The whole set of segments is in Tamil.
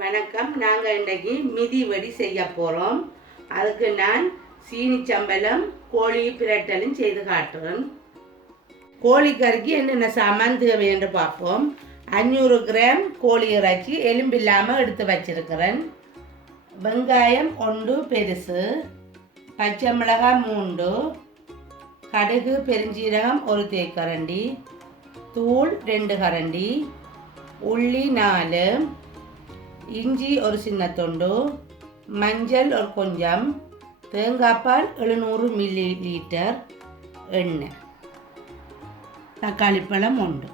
வணக்கம். நாங்கள் இன்றைக்கி மிதிவெடி செய்ய போகிறோம். அதுக்கு நான் சீனி சம்பலும் கோழி பிரட்டலும் செய்து காட்டுறேன். கோழிக்கறிக்கு என்னென்ன சாமான் தேவை என்று பார்ப்போம். 500 கிராம் கோழி இறைச்சி எலும்பில்லாமல் எடுத்து வச்சிருக்கிறேன். வெங்காயம் 1 பெருசு, பச்சை மிளகாய் 3, கடுகு பெருஞ்சீரகம் 1 தேக்கரண்டி, தூள் 2 கரண்டி, உள்ளி 4, இஞ்சி ஒரு சின்ன துண்டு, மஞ்சள் ஒரு கொஞ்சம், தேங்காய்பால் 700 மில்லி லிட்டர், எண்ணெய், தக்காளி பழம் 1.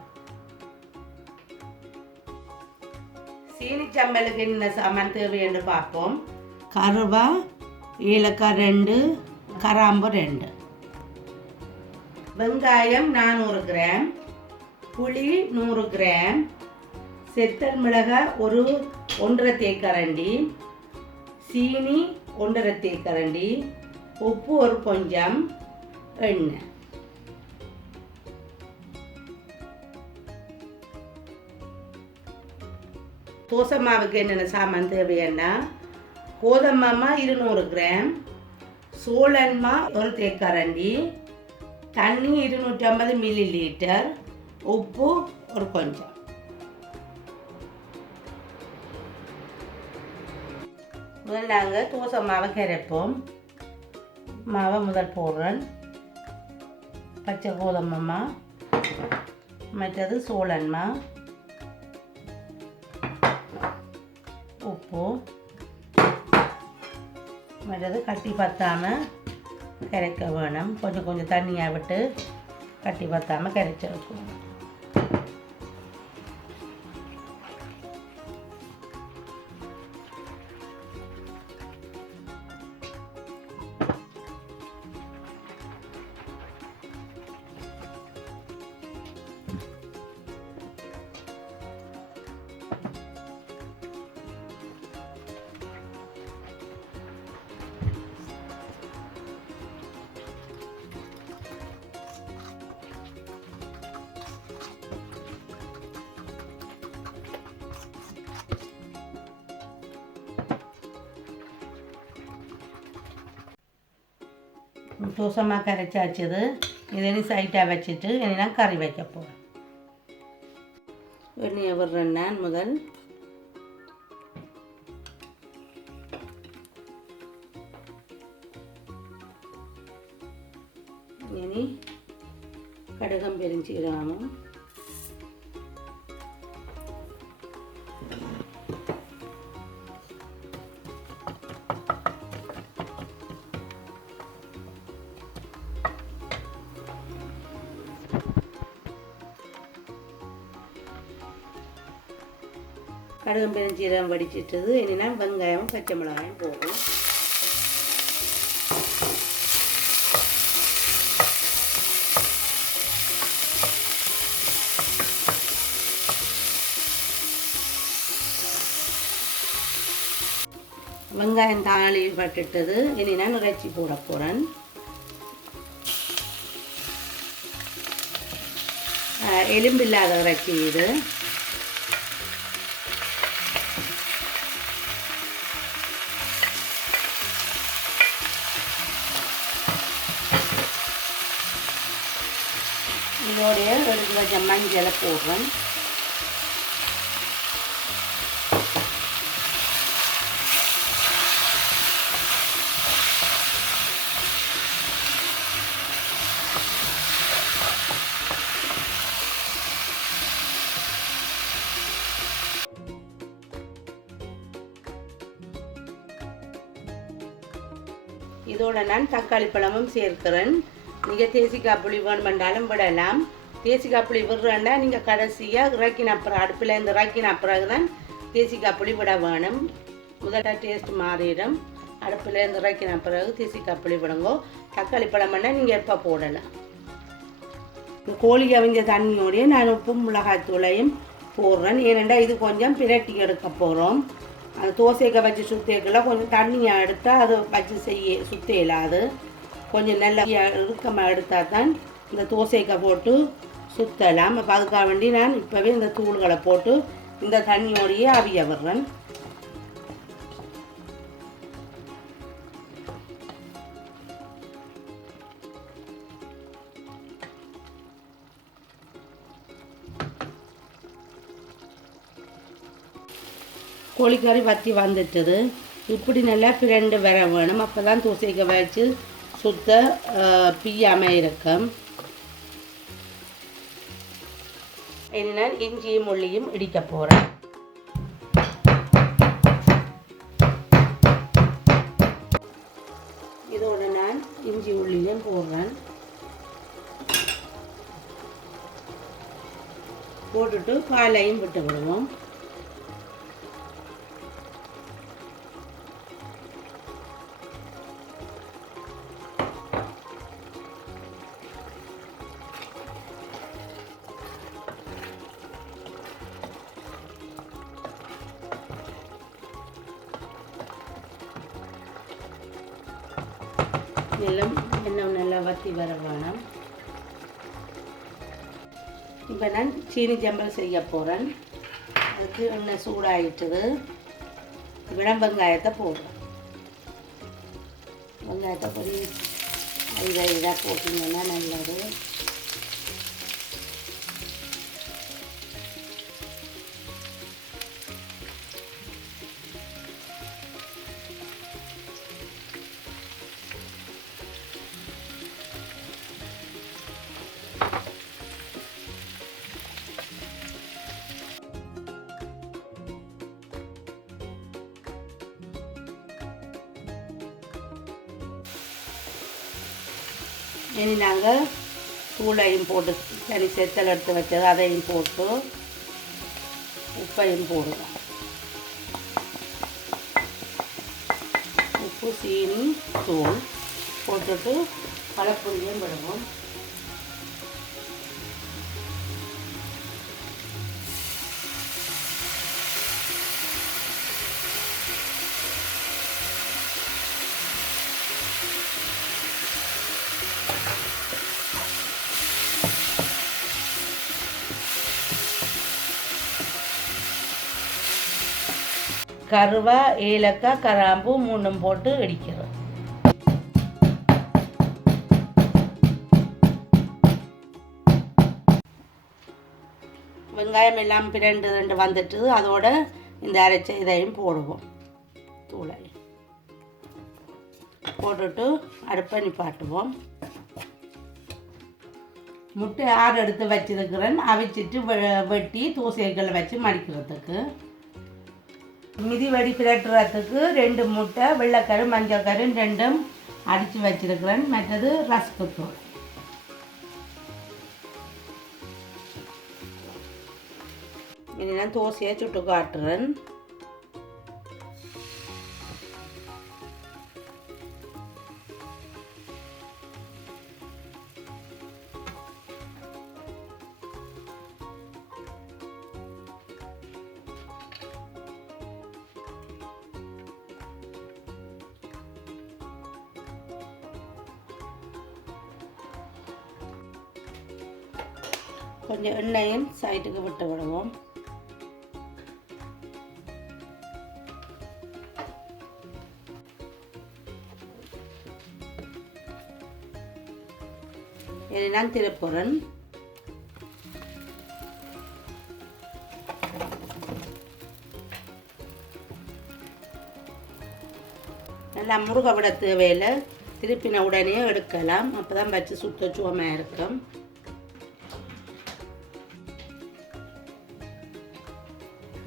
சீனி சம்பலுக்கு என்ன சாமான் தேவை என்று பார்ப்போம். கருவா, ஏலக்காய் 2, கராம்பு 2, வெங்காயம் 400 கிராம், புளி 100 கிராம், செத்தல் மிளகாய் 1 தேக்கரண்டி, சீனி 1 தேக்கரண்டி, உப்பு ஒரு கொஞ்சம், எண்ணெய். தோசை மாவுக்கு என்னென்ன சாமான் தேவைன்னா கோதுமை மா 200 கிராம், சோளன் மா 1 தேக்கரண்டி, தண்ணி 250 மில்லி லிட்டர், உப்பு ஒரு கொஞ்சம். முதல் நாங்கள் தோசை மாவை கரைப்போம். மாவை முதல் போடுறேன். பச்சை கோதுமை மா, மற்றது சோளன் மா, உப்பு, மற்றது கட்டி பற்றாமல் கரைக்க வேணும். கொஞ்சம் கொஞ்சம் தண்ணியாக விட்டு கட்டி பற்றாமல் கரைச்சிருக்கணும். தோசைமா கரைச்சாச்சுது. இதை சைட்டாக வச்சுட்டு நான் கறி வைக்க போகிறேன். எண்ணெயை விடுறேன். நான் முதல் இனி கடுகம் பெருஞ்சீரகமும், கடுகு பெருஞ்சீரகம் வடிச்சிட்டது. இனினா வெங்காயம் பச்சை மிளகாயும் போடும். வெங்காயம் தாளி பட்டுட்டது. இனி நான் இறைச்சி போட போகிறேன். எலும்பில்லாத இறைச்சி இது. இதோடைய எடுத்து வச்ச மஞ்சளை போடுறேன். இதோட நான் தக்காளி பழமும் சேர்க்கிறேன். நீங்கள் தேசிக்காய் புளி வேணுமென்றாலும் விடலாம். தேசிக்காய் புளி விடுறேன்னா நீங்கள் கடைசியாக இறக்கின அப்புறம் அடுப்பில் இறக்கின பிறகு தான் தேசிக்காய் புளி விட வேணும். முதல்ல டேஸ்ட் மாறிடும். அடுப்பில் இறக்கின பிறகு தேசிக்காய் புளி விடுங்கோ. தக்காளி பழம்னா நீங்கள் எப்போ போடலாம். இந்த கோழி அவிஞ்ச தண்ணியோடையே நான் உப்பும் மிளகாய் தூளையும் போடுறேன். ஏனெண்டா இது கொஞ்சம் பிரட்டி எடுக்க போகிறோம். அது தோசைக்க வச்சு சுத்தேக்கெல்லாம் கொஞ்சம் தண்ணியாக எடுத்தால் அது வச்சு சுத்த இல்லாது. கொஞ்சம் நல்லா இறுக்கமாக எடுத்தால் தான் இந்த தோசைக்காய் போட்டு சுற்றலாம். அப்போ அதுக்காக வேண்டி நான் இப்போவே இந்த தூள்களை போட்டு இந்த தண்ணியோடையே அவிய விடுறேன். கோழிக்கறி வற்றி வந்துட்டுது. இப்படி நல்லா பிரண்டு வர வேணும். அப்போ தான் தோசைக்கு வச்சு சுத்த பிய்யாமல் இருக்கும். இனி நான் இஞ்சியும் உள்ளியும் இடிக்க போகிறேன். இதோட நான் இஞ்சி உள்ளியும் போடுறேன். போட்டுட்டு பாலையும் விட்டு விடுவோம். எண்ணெய் நல்லா வற்றி வர வேணும். இப்போ நான் சீனி சம்பல் செய்ய போகிறேன். அதுக்கு எண்ணெய் சூடாகிட்டுது. வெங்காயத்தை போடுறேன். வெங்காயத்தை பொடி இதாக போட்டிங்கன்னா நல்லது. இனி நாங்கள் தூளையும் போட்டு சரி செத்தல் எடுத்து வச்சது அதையும் போட்டு உப்பையும் போடுவோம். உப்பு, சீனி, தூள் போட்டுட்டு கலப்புரியும் விடுவோம். கருவா, ஏலக்காய், கிராம்பு மூணும் போட்டு இடிக்கிறோம். வெங்காயம் எல்லாம் பிரண்டு வந்துட்டு அதோட இந்த அரைச்ச இதையும் போடுவோம். தூளை போட்டுட்டு அடுப்பை நிப்பாட்டுவோம். முட்டை 6 எடுத்து வச்சிருக்கிறேன். அவிச்சிட்டு வெட்டி தோசைகள் வச்சு மடிக்கிறதுக்கு. மிதிவடி பிரட்டுறதுக்கு 2 முட்டை, வெள்ளைக்கரு, மஞ்சள் கரு 2 அடித்து வச்சிருக்கிறேன். மற்றது ரஸ்க்கு தூள். இனி நான் தோசையை சுட்டு காட்டுறேன். கொஞ்சம் எண்ணெயும் சைடுக்கு விட்டு விடுவோம். இனி நான் திருப்புறேன். நல்லா முருக விட தேவையில்லை. திருப்பின உடனே எடுக்கலாம். அப்போ தான் வச்சு சுத்த சுவமாக இருக்கும்.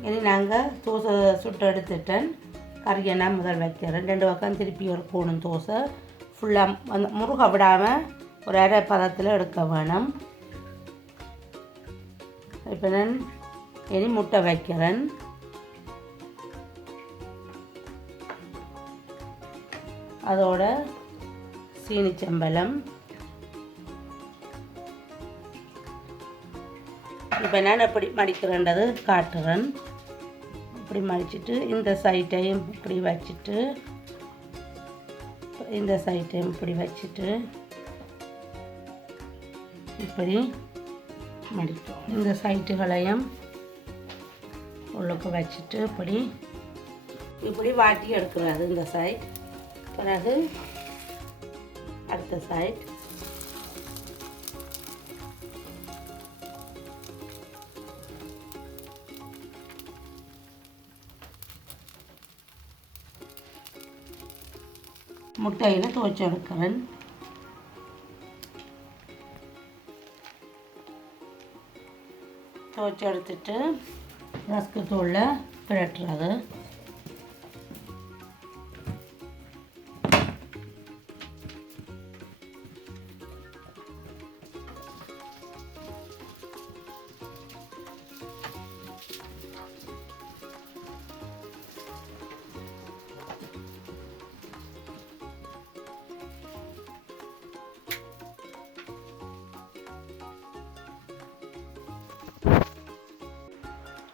இனி நாங்கள் தோசை சுட்டு எடுத்துட்டேன். கறியை முதல் வைக்கிறேன். 2 பக்கம் திருப்பி ஒரு போகணும். தோசை ஃபுல்லாக அந்த முருக விடாமல் ஒரு அரை பதத்தில் எடுக்க வேணும். இப்போ நான் இனி முட்டை வைக்கிறேன். அதோட சீனி சம்பளம். இப்போ நான் எப்படி மடிக்கிறேன்றது காட்டுறேன். இப்படி மடிச்சுட்டு இந்த சைட்டையும் இப்படி வச்சுட்டு இந்த சைட்டையும் இப்படி வச்சுட்டு இப்படி மடிப்போம். இந்த சைட்டுகளையும் உள்ளுக்கு வச்சுட்டு இப்படி வாட்டி எடுக்கிறது இந்த சைட். பிறகு அடுத்த சைட் முட்டையில் துவைச்சி எடுக்கிறேன். துவைச்சி எடுத்துட்டு ரஸ்க்கு தூளில் பிரட்டுறது.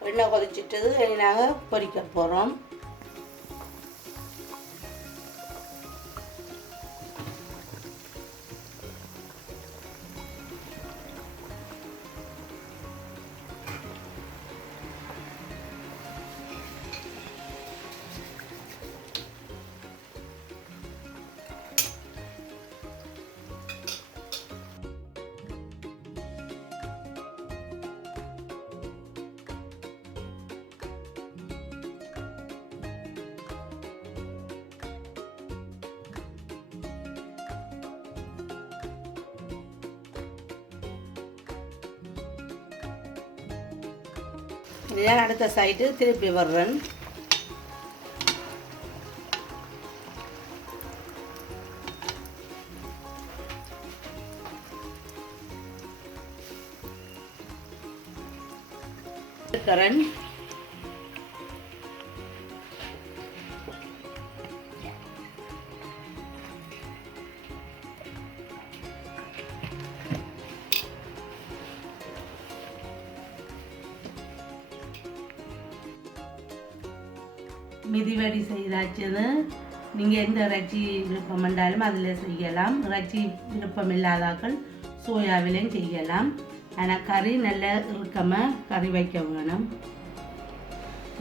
எண்ணெய் கொதிச்சிட்டது, நாங்கள் பொரிக்க போகிறோம். இதான் அடுத்த சைடு திருப்பி வர்றேன். இருக்கிறேன். மிதிவடி செய்தாச்சுன்னு நீங்கள் எந்த இறைச்சி விருப்பம் பண்ணாலும் அதில் செய்யலாம். இறைச்சி விருப்பம் இல்லாதாக்கள் சோயாவிலையும் செய்யலாம். ஆனால் கறி நல்லா இறுக்கமாக கறி வைக்க வேணும்.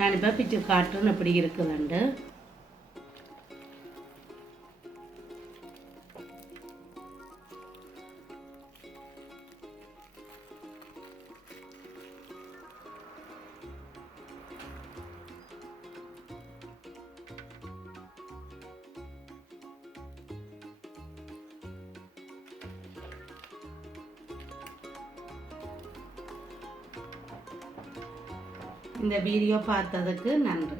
நான் இப்போ பிச்சு காட்டுன்னு எப்படி இருக்குதுண்டு. இந்த வீடியோ பார்த்ததுக்கு நன்றி.